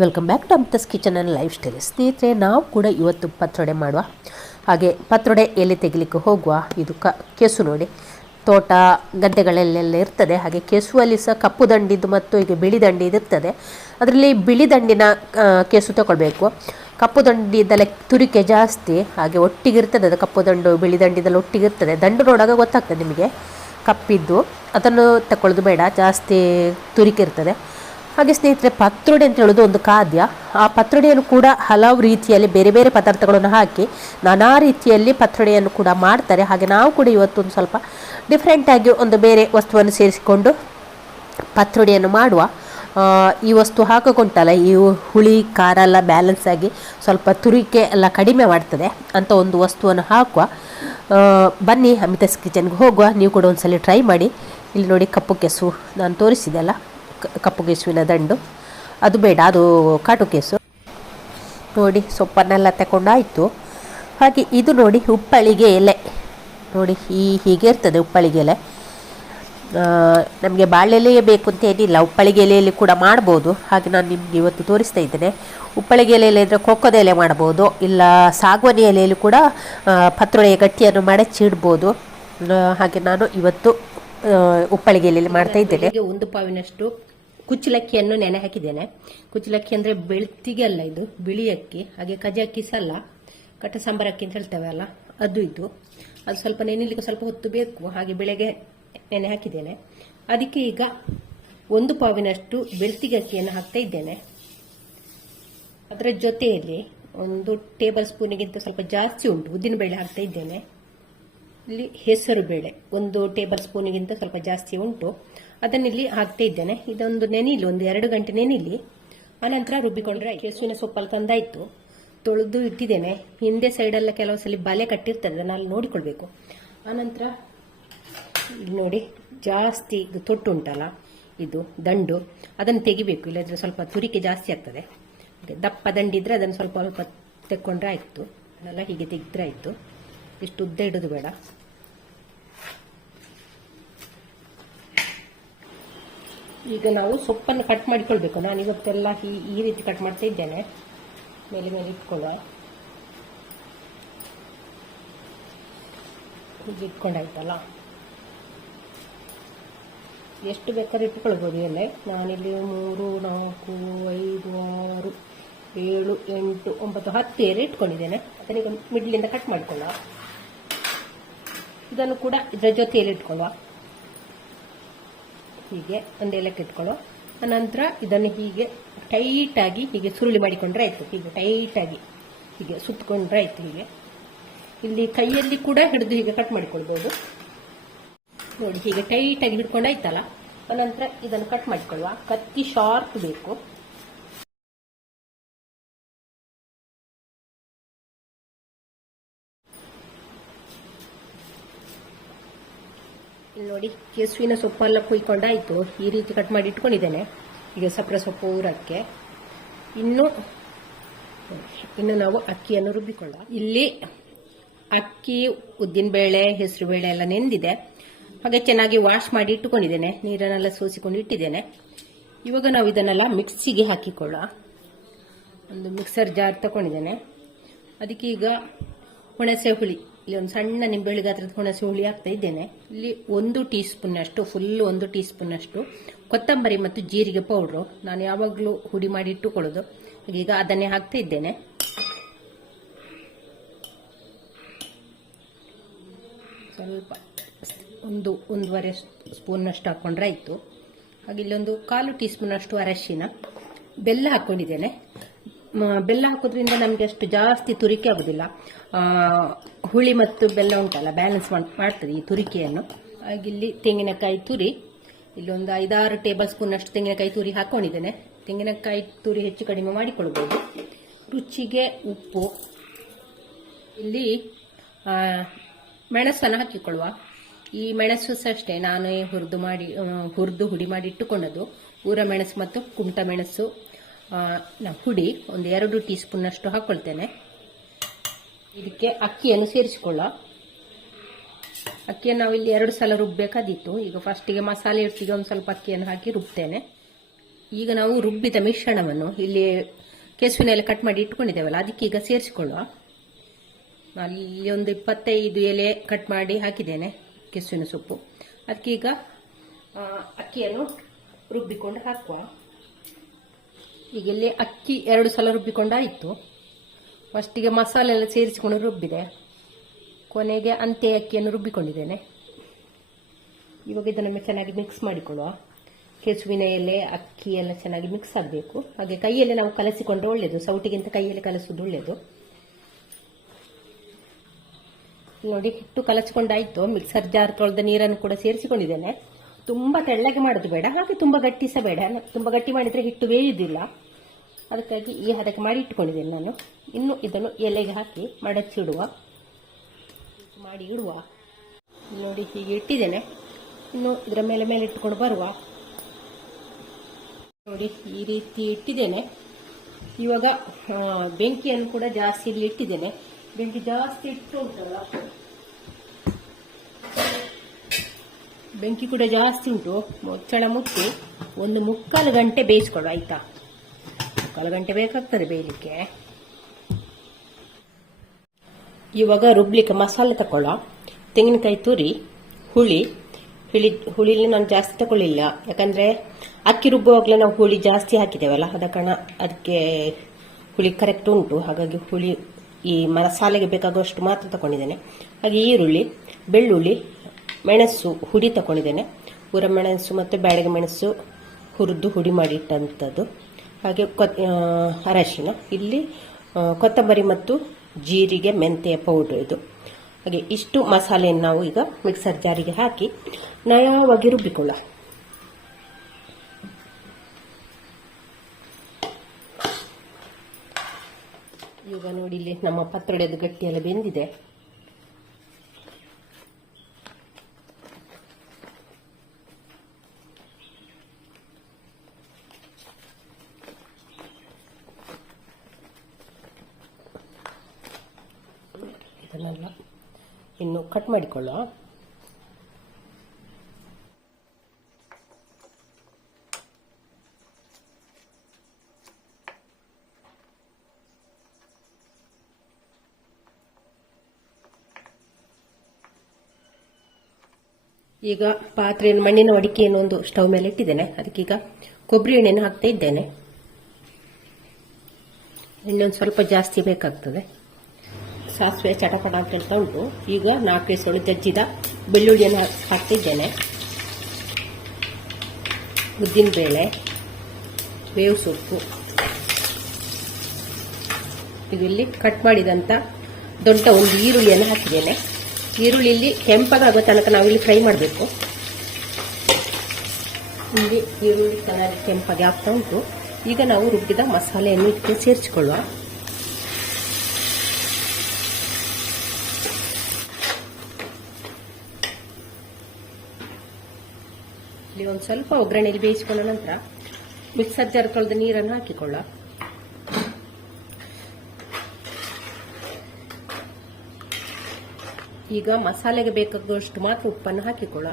Welcome back to ಅಮ್ತಸ್ kitchen and lifestyle ಸ್ನೇಹಿತರೆ, ನಾವು ಕೂಡ ಇವತ್ತು ಪತ್ರೊಡೆ ಮಾಡುವ. ಹಾಗೆ ಪತ್ರೊಡೆ ಎಲೆ ತೆಗಿಲಿಕ್ಕೆ ಹೋಗುವ, ಇದು ಕ, ಕೆಸು ನೋಡಿ. ತೋಟ, ಗದ್ದೆಗಳಲ್ಲೆಲ್ಲ ಇರ್ತದೆ. ಹಾಗೆ ಕೆಸುವಲ್ಲಿ ಸಹ ಕಪ್ಪು ದಂಡಿದ್ದು ಮತ್ತು ಈಗ ಬಿಳಿ ದಂಡಿ ಇರ್ತದೆ. ಅದರಲ್ಲಿ ಬಿಳಿ ದಂಡಿನ ಕೆಸು ತಗೊಳ್ಬೇಕು. ಕಪ್ಪು ದಂಡಿದ್ದೆಲ್ಲ ತುರಿಕೆ ಜಾಸ್ತಿ, ಹಾಗೆ ಒಟ್ಟಿಗೆ ಇರ್ತದೆ. ಅದು ಕಪ್ಪು ದಂಡು, ಬಿಳಿ ದಂಡಿದ್ದೆಲ್ಲ ಒಟ್ಟಿಗೆ ಇರ್ತದೆ. ದಂಡು ನೋಡಾಗ ಗೊತ್ತಾಗ್ತದೆ ನಿಮಗೆ. ಕಪ್ಪಿದ್ದು, ಅದನ್ನು ತಗೊಳ್ಳೋದು ಬೇಡ. ಜಾಸ್ತಿ ತುರಿಕೆ ಇರ್ತದೆ. ಹಾಗೆ ಸ್ನೇಹಿತರೆ, ಪತ್ರೊಡೆ ಅಂತ ಹೇಳೋದು ಒಂದು ಖಾದ್ಯ. ಆ ಪತ್ರೊಡೆಯನ್ನು ಕೂಡ ಹಲವು ರೀತಿಯಲ್ಲಿ ಬೇರೆ ಬೇರೆ ಪದಾರ್ಥಗಳನ್ನು ಹಾಕಿ ನಾನಾ ರೀತಿಯಲ್ಲಿ ಪತ್ರೊಡೆಯನ್ನು ಕೂಡ ಮಾಡ್ತಾರೆ. ಹಾಗೆ ನಾವು ಕೂಡ ಇವತ್ತು ಒಂದು ಸ್ವಲ್ಪ ಡಿಫ್ರೆಂಟಾಗಿ ಒಂದು ಬೇರೆ ವಸ್ತುವನ್ನು ಸೇರಿಸಿಕೊಂಡು ಪತ್ರೊಡೆಯನ್ನು ಮಾಡುವ ಈ ವಸ್ತು ಹಾಕಿಕೊಂಡಲ್ಲ ಈ ಹುಳಿ, ಖಾರ ಎಲ್ಲ ಬ್ಯಾಲೆನ್ಸ್ ಆಗಿ ಸ್ವಲ್ಪ ತುರಿಕೆ ಎಲ್ಲ ಕಡಿಮೆ ಮಾಡ್ತದೆ ಅಂತ ಒಂದು ವಸ್ತುವನ್ನು ಹಾಕುವ. ಬನ್ನಿ, ಅಮಿತಾಸ್ ಕಿಚನ್ಗೆ ಹೋಗುವ. ನೀವು ಕೂಡ ಒಂದ್ಸಲ ಟ್ರೈ ಮಾಡಿ. ಇಲ್ಲಿ ನೋಡಿ ಕಪ್ಪು ಕೆಸು ನಾನು ತೋರಿಸಿದೆ ಅಲ್ಲ. ಕಪ್ಪು ಕೆಸುವಿನ ದಂಡು. ಅದು ಬೇಡ, ಅದು ಕಾಟು ಕೇಸು ನೋಡಿ, ಸೊಪ್ಪನ್ನೆಲ್ಲ ತಗೊಂಡಾಯಿತು ಹಾಗೆ ಇದು ನೋಡಿ ಉಪ್ಪಳಿಗೆ ಎಲೆ. ನೋಡಿ ಈ ಹೀಗೆ ಇರ್ತದೆ ಉಪ್ಪಳಿಗೆ ಎಲೆ. ನಮಗೆ ಬಾಳೆಲೆಯೇ ಬೇಕು ಅಂತ ಏನಿಲ್ಲ. ಉಪ್ಪಳಿಗೆ ಎಲೆಯಲ್ಲಿ ಕೂಡ ಮಾಡ್ಬೋದು. ಹಾಗೆ ನಾನು ನಿಮ್ಗೆ ಇವತ್ತು ತೋರಿಸ್ತಾ ಇದ್ದೇನೆ. ಉಪ್ಪಳಿಗೆ ಎಲೆಯಲ್ಲಿ ಇದ್ದರೆ ಕೊಕ್ಕದ ಎಲೆ ಮಾಡ್ಬೋದು. ಇಲ್ಲ ಸಾಗುವಾನಿ ಎಲೆಯಲ್ಲಿ ಕೂಡ ಪತ್ರೊಳೆಯ ಗಟ್ಟಿಯನ್ನು ಮಡಚಿಡ್ಬೋದು ಹಾಗೆ ನಾನು ಇವತ್ತು ಉಪ್ಪಳಿಗೆ ಎಲೆಯಲ್ಲಿ ಮಾಡ್ತಾ ಇದ್ದೇನೆ. ಒಂದು ಪಾವಿನಷ್ಟು ಕುಚ್ಚಲಕ್ಕಿಯನ್ನು ನೆನೆ ಹಾಕಿದ್ದೇನೆ. ಕುಚ್ಚಲಕ್ಕಿ ಅಂದರೆ ಬೆಳ್ತಿಗೆ ಅಲ್ಲ ಇದು ಬಿಳಿ ಅಕ್ಕಿ ಹಾಗೆ ಕಜಿ ಅಕ್ಕಿ ಸಲ್ಲ ಕಟ್ಟ ಸಾಂಬಾರ್ ಅಕ್ಕಿ ಅಂತ ಹೇಳ್ತೇವೆ ಅಲ್ಲ, ಅದು ಇದು. ಅದು ಸ್ವಲ್ಪ ನೆನೆಲಿಕ್ಕೆ ಸ್ವಲ್ಪ ಹೊತ್ತು ಬೇಕು, ಹಾಗೆ ಬೆಳಗ್ಗೆ ನೆನೆ ಹಾಕಿದ್ದೇನೆ. ಅದಕ್ಕೆ ಈಗ ಒಂದು ಪಾವಿನಷ್ಟು ಬೆಳ್ತಿಗೆ ಅಕ್ಕಿಯನ್ನು ಹಾಕ್ತಾ ಇದ್ದೇನೆ. ಅದರ ಜೊತೆಯಲ್ಲಿ ಒಂದು ಟೇಬಲ್ ಸ್ಪೂನಿಗಿಂತ ಸ್ವಲ್ಪ ಜಾಸ್ತಿ ಉಂಟು ಉದ್ದಿನಬೇಳೆ ಹಾಕ್ತಾ ಇದ್ದೇನೆ. ಇಲ್ಲಿ ಹೆಸರು ಬೇಳೆ ಒಂದು ಟೇಬಲ್ ಸ್ಪೂನಿಗಿಂತ ಸ್ವಲ್ಪ ಜಾಸ್ತಿ ಉಂಟು. ಅದನ್ನಿಲ್ಲಿ ಹಾಕ್ತಾ ಇದ್ದೇನೆ. ಇದೊಂದು ನೆನಿಲಿ ಒಂದು ಎರಡು ಗಂಟೆ ನೆನಿಲಿ. ಆನಂತರ ರುಬ್ಬಿಕೊಂಡ್ರೆ. ಕೆಸುವಿನ ಸೊಪ್ಪಲ್ಲಿ ತಂದಾಯ್ತು ತೊಳೆದು ಇಟ್ಟಿದ್ದೇನೆ. ಹಿಂದೆ ಸೈಡೆಲ್ಲ ಕೆಲವು ಸಲ ಬಲೆ ಕಟ್ಟಿರ್ತದೆ ಅದನ್ನ ಅಲ್ಲಿ ನೋಡಿಕೊಳ್ಬೇಕು. ಆನಂತರ ನೋಡಿ ಜಾಸ್ತಿ ಇದು ತೊಟ್ಟು ಉಂಟಲ್ಲ ಇದು ದಂಡು ಅದನ್ನು ತೆಗಿಬೇಕು. ಇಲ್ಲದ್ರೆ ಸ್ವಲ್ಪ ತುರಿಕೆ ಜಾಸ್ತಿ ಆಗ್ತದೆ. ದಪ್ಪ ದಂಡಿದ್ರೆ ಅದನ್ನು ಸ್ವಲ್ಪ ಸ್ವಲ್ಪ ತೆಕ್ಕೊಂಡ್ರೆ ಆಯ್ತು. ಅದೆಲ್ಲ ಹೀಗೆ ತೆಗೆದ್ರೆ ಆಯ್ತು. ಇಷ್ಟು ಉದ್ದ ಇಡೋದು ಬೇಡ. ಈಗ ನಾವು ಸೊಪ್ಪನ್ನು ಕಟ್ ಮಾಡಿಕೊಳ್ಬೇಕು. ನಾನು ಇವತ್ತೆಲ್ಲ ಈ ಈ ರೀತಿ ಕಟ್ ಮಾಡ್ತಾ ಇದ್ದೇನೆ. ಮೇಲೆ ಮೇಲೆ ಇಟ್ಕೊಳ್ಳುವ. ಹೀಗೆ ಇಟ್ಕೊಂಡಾಯ್ತಲ್ಲ? ಎಷ್ಟು ಬೇಕಾದ್ರೆ ಇಟ್ಕೊಳ್ಬೋದು ಎಲೆ. ನಾನಿಲ್ಲಿ ಮೂರು, ನಾಲ್ಕು, ಐದು, ಆರು, ಏಳು, ಎಂಟು, ಒಂಬತ್ತು, ಹತ್ತು ಎಲೆ ಇಟ್ಕೊಂಡಿದ್ದೇನೆ. ಅದನ್ನೀಗ ಮಿಡ್ಲಿಂದ ಕಟ್ ಮಾಡ್ಕೊಳ್ಳುವ. ಇದನ್ನು ಕೂಡ ಇದರ ಜೊತೆಯಲ್ಲಿ ಇಟ್ಕೊಳ್ಳುವ. ಹೀಗೆ ಒಂದು ಎಲೆಕ್ಕೆ ಇಟ್ಕೊಳ್ಳೋ. ಅನಂತರ ಇದನ್ನು ಹೀಗೆ ಟೈಟಾಗಿ ಹೀಗೆ ಸುರುಳಿ ಮಾಡಿಕೊಂಡ್ರೆ ಆಯಿತು. ಹೀಗೆ ಟೈಟಾಗಿ ಹೀಗೆ ಸುತ್ತಕೊಂಡ್ರೆ ಆಯಿತು ಹೀಗೆ. ಇಲ್ಲಿ ಕೈಯಲ್ಲಿ ಕೂಡ ಹಿಡಿದು ಹೀಗೆ ಕಟ್ ಮಾಡಿಕೊಳ್ಬೋದು. ನೋಡಿ, ಹೀಗೆ ಟೈಟಾಗಿ ಹಿಡ್ಕೊಂಡು ಆಯ್ತಲ್ಲ ಅನಂತರ ಇದನ್ನು ಕಟ್ ಮಾಡಿಕೊಳ್ಳುವ. ಕತ್ತಿ ಶಾರ್ಪ್ ಬೇಕು. ನೋಡಿ, ಕೆಸುವಿನ ಸೊಪ್ಪೆಲ್ಲ ಕುಯ್ಕೊಂಡಾಯಿತು. ಈ ರೀತಿ ಕಟ್ ಮಾಡಿ ಇಟ್ಕೊಂಡಿದ್ದೇನೆ. ಈಗ ಸಪ್ರ ಸೊಪ್ಪು ಊರಕ್ಕೆ. ಇನ್ನು ಇನ್ನು ನಾವು ಅಕ್ಕಿಯನ್ನು ರುಬ್ಬಿಕೊಂಡ ಇಲ್ಲಿ ಅಕ್ಕಿ, ಉದ್ದಿನಬೇಳೆ, ಹೆಸರುಬೇಳೆ ಎಲ್ಲ ನೆಂದಿದೆ. ಹಾಗೆ ಚೆನ್ನಾಗಿ ವಾಶ್ ಮಾಡಿ ಇಟ್ಟುಕೊಂಡಿದ್ದೇನೆ. ನೀರನ್ನೆಲ್ಲ ಸೋಸಿಕೊಂಡು ಇಟ್ಟಿದ್ದೇನೆ. ಇವಾಗ ನಾವು ಇದನ್ನೆಲ್ಲ ಮಿಕ್ಸಿಗೆ ಹಾಕಿಕೊಳ್ಳ ಒಂದು ಮಿಕ್ಸರ್ ಜಾರ್ ತಗೊಂಡಿದ್ದೇನೆ. ಅದಕ್ಕೆ ಈಗ ಹುಣಸೆ ಹುಳಿ. ಇಲ್ಲಿ ಒಂದು ಸಣ್ಣ ನಿಂಬೆಳ್ಳಿ ಗಾತ್ರದ ಹುಣಸೆ ಹುಳಿ ಹಾಕ್ತಾ ಇದ್ದೇನೆ. ಇಲ್ಲಿ ಒಂದು ಟೀ ಸ್ಪೂನ್ ಅಷ್ಟು ಫುಲ್ ಒಂದು ಟೀ ಸ್ಪೂನ್ ಅಷ್ಟು ಕೊತ್ತಂಬರಿ ಮತ್ತು ಜೀರಿಗೆ ಪೌಡ್ರು ನಾನು ಯಾವಾಗಲೂ ಹುಡಿ ಮಾಡಿ ಇಟ್ಟುಕೊಳ್ಳೋದು. ಈಗ ಅದನ್ನೇ ಹಾಕ್ತಾ ಇದ್ದೇನೆ. ಸ್ವಲ್ಪ ಒಂದು ಒಂದೂವರೆ ಸ್ಪೂನ್ನಷ್ಟು ಹಾಕ್ಕೊಂಡ್ರೆ ಆಯಿತು. ಹಾಗೆ ಇಲ್ಲೊಂದು ಕಾಲು ಟೀ ಸ್ಪೂನಷ್ಟು ಅರಶಿನ, ಬೆಲ್ಲ ಹಾಕ್ಕೊಂಡಿದ್ದೇನೆ ಬೆಲ್ಲ ಹಾಕೋದ್ರಿಂದ ನಮಗೆ ಅಷ್ಟು ಜಾಸ್ತಿ ತುರಿಕೆ ಆಗೋದಿಲ್ಲ. ಹುಳಿ ಮತ್ತು ಬೆಲ್ಲ ಉಂಟಲ್ಲ ಬ್ಯಾಲೆನ್ಸ್ ಮಾಡ್ತದೆ ಈ ತುರಿಕೆಯನ್ನು. ಹಾಗಿಲ್ಲಿ ತೆಂಗಿನಕಾಯಿ ತುರಿ. ಇಲ್ಲೊಂದು ಐದಾರು ಟೇಬಲ್ ಸ್ಪೂನ್ ಅಷ್ಟು ತೆಂಗಿನಕಾಯಿ ತುರಿ ಹಾಕೊಂಡಿದ್ದೇನೆ. ತೆಂಗಿನಕಾಯಿ ತುರಿ ಹೆಚ್ಚು ಕಡಿಮೆ ಮಾಡಿಕೊಳ್ಬೋದು. ರುಚಿಗೆ ಉಪ್ಪು. ಇಲ್ಲಿ ಮೆಣಸನ್ನು ಹಾಕಿಕೊಳ್ಳುವ. ಈ ಮೆಣಸು ಸಹ ಅಷ್ಟೇ ನಾನೇ ಹುರಿದು ಮಾಡಿ ಹುರಿದು ಹುಡಿ ಮಾಡಿ ಇಟ್ಟುಕೊಂಡದ್ದು. ಊರ ಮೆಣಸು ಮತ್ತು ಕುಮಟ ಮೆಣಸು ನ ಹುಡಿ ಒಂದು ಎರಡು ಟೀ ಸ್ಪೂನ್ನಷ್ಟು ಹಾಕ್ಕೊಳ್ತೇನೆ ಇದಕ್ಕೆ ಅಕ್ಕಿಯನ್ನು ಸೇರಿಸಿಕೊಳ್ಳ. ಅಕ್ಕಿಯನ್ನು ನಾವು ಇಲ್ಲಿ ಎರಡು ಸಲ ರುಬ್ಬಬೇಕಾದಿತ್ತು ಈಗ ಫಸ್ಟಿಗೆ ಮಸಾಲೆ ಇಡ್ತಿಗೆ ಒಂದು ಸ್ವಲ್ಪ ಅಕ್ಕಿಯನ್ನು ಹಾಕಿ ರುಬ್ತೇನೆ. ಈಗ ನಾವು ರುಬ್ಬಿದ ಮಿಶ್ರಣವನ್ನು ಇಲ್ಲಿ ಕೆಸುವಿನಲ್ಲಿ ಕಟ್ ಮಾಡಿ ಇಟ್ಕೊಂಡಿದ್ದೇವಲ್ಲ, ಅದಕ್ಕೆ ಈಗ ಸೇರಿಸಿಕೊಳ್ಳುವ. ಅಲ್ಲಿ ಒಂದು ಇಪ್ಪತ್ತೈದು ಎಲೆ ಕಟ್ ಮಾಡಿ ಹಾಕಿದ್ದೇನೆ ಕೆಸುವಿನ ಸೊಪ್ಪು. ಅದಕ್ಕೀಗ ಅಕ್ಕಿಯನ್ನು ರುಬ್ಬಿಕೊಂಡು ಹಾಕುವ. ಈಗ ಇಲ್ಲಿ ಅಕ್ಕಿ ಎರಡು ಸಲ ರುಬ್ಬಿಕೊಂಡಾಯಿತು ಫಸ್ಟಿಗೆ ಮಸಾಲೆ ಎಲ್ಲ ಸೇರಿಸಿಕೊಂಡು ರುಬ್ಬಿದೆ. ಕೊನೆಗೆ ಅಂತೆ ಅಕ್ಕಿಯನ್ನು ರುಬ್ಬಿಕೊಂಡಿದ್ದೇನೆ. ಇವಾಗ ಇದನ್ನು ಚೆನ್ನಾಗಿ ಮಿಕ್ಸ್ ಮಾಡಿಕೊಳ್ಳುವ. ಕೆಸುವಿನ ಎಲೆ, ಅಕ್ಕಿ ಎಲ್ಲ ಚೆನ್ನಾಗಿ ಮಿಕ್ಸ್ ಆಗಬೇಕು. ಹಾಗೆ ಕೈಯಲ್ಲಿ ನಾವು ಕಲಸಿಕೊಂಡ್ರೆ ಒಳ್ಳೆಯದು ಸೌಟಿಗಿಂತ ಕೈಯಲ್ಲಿ ಕಲಸುವುದು ಒಳ್ಳೆಯದು ನೋಡಿ, ಹಿಟ್ಟು ಕಲಸ್ಕೊಂಡಾಯಿತು. ಮಿಕ್ಸರ್ ಜಾರ್ ತೊಳೆದ ನೀರನ್ನು ಕೂಡ ಸೇರಿಸಿಕೊಂಡಿದ್ದೇನೆ. ತುಂಬಾ ತೆಳ್ಳಗೆ ಮಾಡೋದು ಬೇಡ, ಹಾಗೆ ತುಂಬಾ ಗಟ್ಟಿ ಸಹ ಬೇಡ ತುಂಬಾ ಗಟ್ಟಿ ಮಾಡಿದ್ರೆ ಹಿಟ್ಟು ಬೇಯುವುದಿಲ್ಲ ಅದಕ್ಕಾಗಿ ಈ ಹದಕ್ಕೆ ಮಾಡಿ ಇಟ್ಕೊಂಡಿದ್ದೇನೆ ನಾನು. ಇನ್ನು ಇದನ್ನು ಎಲೆಗೆ ಹಾಕಿ ಮಡಚಿಡುವ. ಮಾಡಿ ಇಡುವ. ನೋಡಿ ಹೀಗೆ ಇಟ್ಟಿದ್ದೇನೆ. ಇನ್ನು ಇದರ ಮೇಲೆ ಮೇಲೆ ಇಟ್ಟುಕೊಂಡು ಬರುವ. ನೋಡಿ ಈ ರೀತಿ ಇಟ್ಟಿದ್ದೇನೆ. ಇವಾಗ ಬೆಂಕಿಯನ್ನು ಕೂಡ ಜಾಸ್ತಿ ಇಲ್ಲಿ ಇಟ್ಟಿದ್ದೇನೆ. ಬೆಂಕಿ ಜಾಸ್ತಿ ಇಟ್ಟು ಉಂಟಲ್ಲ ಬೆಂಕಿ ಕೂಡ ಜಾಸ್ತಿ ಉಂಟು. ಮೊಚ್ಚಳ ಮುಚ್ಚಿ ಒಂದು ಮುಕ್ಕಾಲು ಗಂಟೆ ಬೇಯಿಸ್ಕೊಡು ಆಯ್ತಾ? ಮುಕ್ಕಾಲು ಗಂಟೆ ಬೇಕಾಗ್ತದೆ ಬೇಯಲಿಕ್ಕೆ. ಇವಾಗ ರುಬ್ಲಿಕ್ಕೆ ಮಸಾಲೆ ತಕೊಳ್ಳ. ತೆಂಗಿನಕಾಯಿ ತುರಿ, ಹುಳಿ. ಹುಳಿ, ಹುಳಿಲಿ ನಾನು ಜಾಸ್ತಿ ತಗೊಳ್ಳಿಲ್ಲ ಯಾಕಂದ್ರೆ ಅಕ್ಕಿ ರುಬ್ಬುವಾಗಲೇ ನಾವು ಹುಳಿ ಜಾಸ್ತಿ ಹಾಕಿದ್ದೇವಲ್ಲ, ಅದ ಕಾರಣ ಅದಕ್ಕೆ ಹುಳಿ ಕರೆಕ್ಟ್ ಉಂಟು. ಹಾಗಾಗಿ ಹುಳಿ ಈ ಮಸಾಲೆಗೆ ಬೇಕಾಗುವಷ್ಟು ಮಾತ್ರ ತಗೊಂಡಿದ್ದೇನೆ ಹಾಗೆ ಈರುಳ್ಳಿ, ಬೆಳ್ಳುಳ್ಳಿ ಮೆಣಸು ಹುಡಿ ತಗೊಂಡಿದ್ದೇನೆ ಊರ ಮೆಣಸು ಮತ್ತು ಬ್ಯಾಡಗೆ ಮೆಣಸು ಹುರಿದು ಹುಡಿ ಮಾಡಿಟ್ಟಂಥದ್ದು ಹಾಗೆ ಕೊತ್ ಅರಶಿನ. ಇಲ್ಲಿ ಕೊತ್ತಂಬರಿ ಮತ್ತು ಜೀರಿಗೆ ಮೆಂತೆಯ ಪೌಡ್ರ್ ಇದು. ಹಾಗೆ ಇಷ್ಟು ಮಸಾಲೆಯನ್ನು ನಾವು ಈಗ ಮಿಕ್ಸರ್ ಜಾರಿಗೆ ಹಾಕಿ ನಯವಾಗಿ ರುಬ್ಬಿಕೊಳ್ಳ ಈಗ ನೋಡಿ ಇಲ್ಲಿ ನಮ್ಮ ಪತ್ರೊಡೆದು ಗಟ್ಟಿಯೆಲ್ಲ ಬೆಂದಿದೆ. ಇದನ್ನೆಲ್ಲ ಇನ್ನು ಕಟ್ ಮಾಡಿಕೊಳ್ಳುವ. ಈಗ ಪಾತ್ರೆಯನ್ನು ಮಣ್ಣಿನ ಅಡಿಕೆಯನ್ನು ಒಂದು ಸ್ಟವ್ ಮೇಲೆ ಇಟ್ಟಿದ್ದೇನೆ. ಅದಕ್ಕೀಗ ಕೊಬ್ಬರಿ ಎಣ್ಣೆಯನ್ನು ಹಾಕ್ತಾ ಇದ್ದೇನೆ. ಒಂದು ಸ್ವಲ್ಪ ಜಾಸ್ತಿ ಬೇಕಾಗ್ತದೆ. ಸಾಸಿವೆ ಚಟಪಟ ಅಂತ ಹೇಳ್ತಾ ಉಂಟು. ಈಗ ನಾಲ್ಕು ಸೊಳ್ಳೆ ಜಜ್ಜಿದ ಬೆಳ್ಳುಳ್ಳಿಯನ್ನು ಹಾಕ್ತಿದ್ದೇನೆ. ಹಾಕ್ತಿದ್ದೇನೆ ಉದ್ದಿನಬೇಳೆ ಬೇವು ಸೊಪ್ಪು. ಇಲ್ಲಿ ಕಟ್ ಮಾಡಿದಂಥ ದೊಡ್ಡ ಒಂದು ಈರುಳ್ಳಿಯನ್ನು ಹಾಕಿದ್ದೇನೆ. ಈರುಳ್ಳಿ ಇಲ್ಲಿ ಕೆಂಪಗಾಗೋ ತನಕ ನಾವು ಇಲ್ಲಿ ಫ್ರೈ ಮಾಡಬೇಕು. ಇಲ್ಲಿ ಈರುಳ್ಳಿ ಕಲರ್ ಕೆಂಪಾಗಿ ಆಗ್ತಾ ಉಂಟು. ಈಗ ನಾವು ರುಬ್ಬಿದ ಮಸಾಲೆಯನ್ನು ಇಟ್ಟು ಸೇರಿಸಿಕೊಳ್ಳುವ. ಒಂದು ಸ್ವಲ್ಪ ಒಗ್ಗರಣೆಯಲ್ಲಿ ಬೇಯಿಸಿಕೊಂಡ ನಂತರ ಮಿಕ್ಸರ್ ಜಾರ್ ನೀರನ್ನು ಹಾಕಿಕೊಳ್ಳ. ಈಗ ಮಸಾಲೆಗೆ ಬೇಕಾಗುವಷ್ಟು ಮಾತ್ರ ಉಪ್ಪನ್ನು ಹಾಕಿಕೊಳ್ಳ.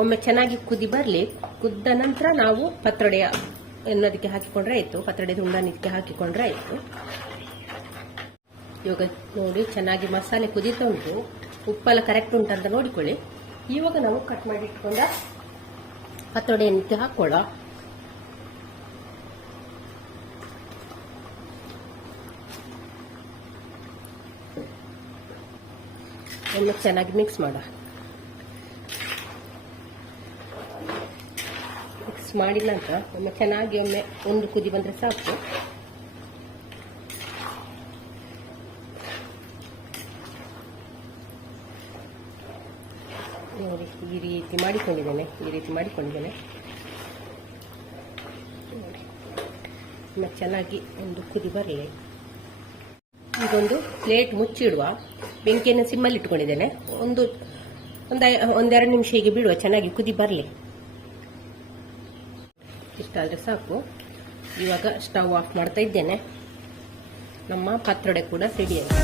ಒಮ್ಮೆ ಚೆನ್ನಾಗಿ ಕುದಿ ಬರಲಿ. ಕುದ್ದ ನಂತರ ನಾವು ಪತ್ರೊಡೆಯ ಎನ್ನೋದಕ್ಕೆ ಹಾಕಿಕೊಂಡ್ರೆ ಆಯಿತು. ಪತ್ರೊಡೆ ದುಂಡನಿಕ್ಕೆ ಹಾಕಿಕೊಂಡ್ರೆ ಆಯಿತು. ಇವಾಗ ನೋಡಿ, ಚೆನ್ನಾಗಿ ಮಸಾಲೆ ಕುದೀತಾ ಉಂಟು. ಉಪ್ಪೆಲ್ಲ ಕರೆಕ್ಟ್ ಉಂಟಂತ ನೋಡಿಕೊಳ್ಳಿ. ಇವಾಗ ನಾವು ಕಟ್ ಮಾಡಿ ಇಟ್ಕೊಂಡ ಎಣ್ಣಕ್ಕೆ ಹಾಕೊಳ್ಳ ಒಮ್ಮೆ ಚೆನ್ನಾಗಿ ಮಿಕ್ಸ್ ಮಾಡ. ಮಿಕ್ಸ್ ಮಾಡಿಲ್ಲ ಅಂತ ಒಮ್ಮೆ ಚೆನ್ನಾಗಿ ಒಮ್ಮೆ ಒಂದು ಕುದಿ ಬಂದರೆ ಸಾಕು ನೋಡಿ ಈ ರೀತಿ ಮಾಡಿಕೊಂಡಿದ್ದೇನೆ, ಈ ರೀತಿ ಮಾಡಿಕೊಂಡಿದ್ದೇನೆ. ನೋಡಿ ಚೆನ್ನಾಗಿ ಒಂದು ಕುದಿ ಬರಲಿ. ಈಗೊಂದು ಪ್ಲೇಟ್ ಮುಚ್ಚಿಡುವ, ಬೆಂಕಿಯನ್ನು ಸಿಮ್ಮಲ್ಲಿ ಇಟ್ಕೊಂಡಿದ್ದೇನೆ ಒಂದು ಒಂದು ಒಂದೆರಡು ನಿಮಿಷ ಹೀಗೆ ಬಿಡುವ, ಚೆನ್ನಾಗಿ ಕುದಿ ಬರಲಿ. ಇಷ್ಟಾದರೆ ಸಾಕು. ಇವಾಗ ಸ್ಟವ್ ಆಫ್ ಮಾಡ್ತಾ ಇದ್ದೇನೆ. ನಮ್ಮ ಪತ್ರೊಡೆ ಕೂಡ ರೆಡಿಯಾಗಿದೆ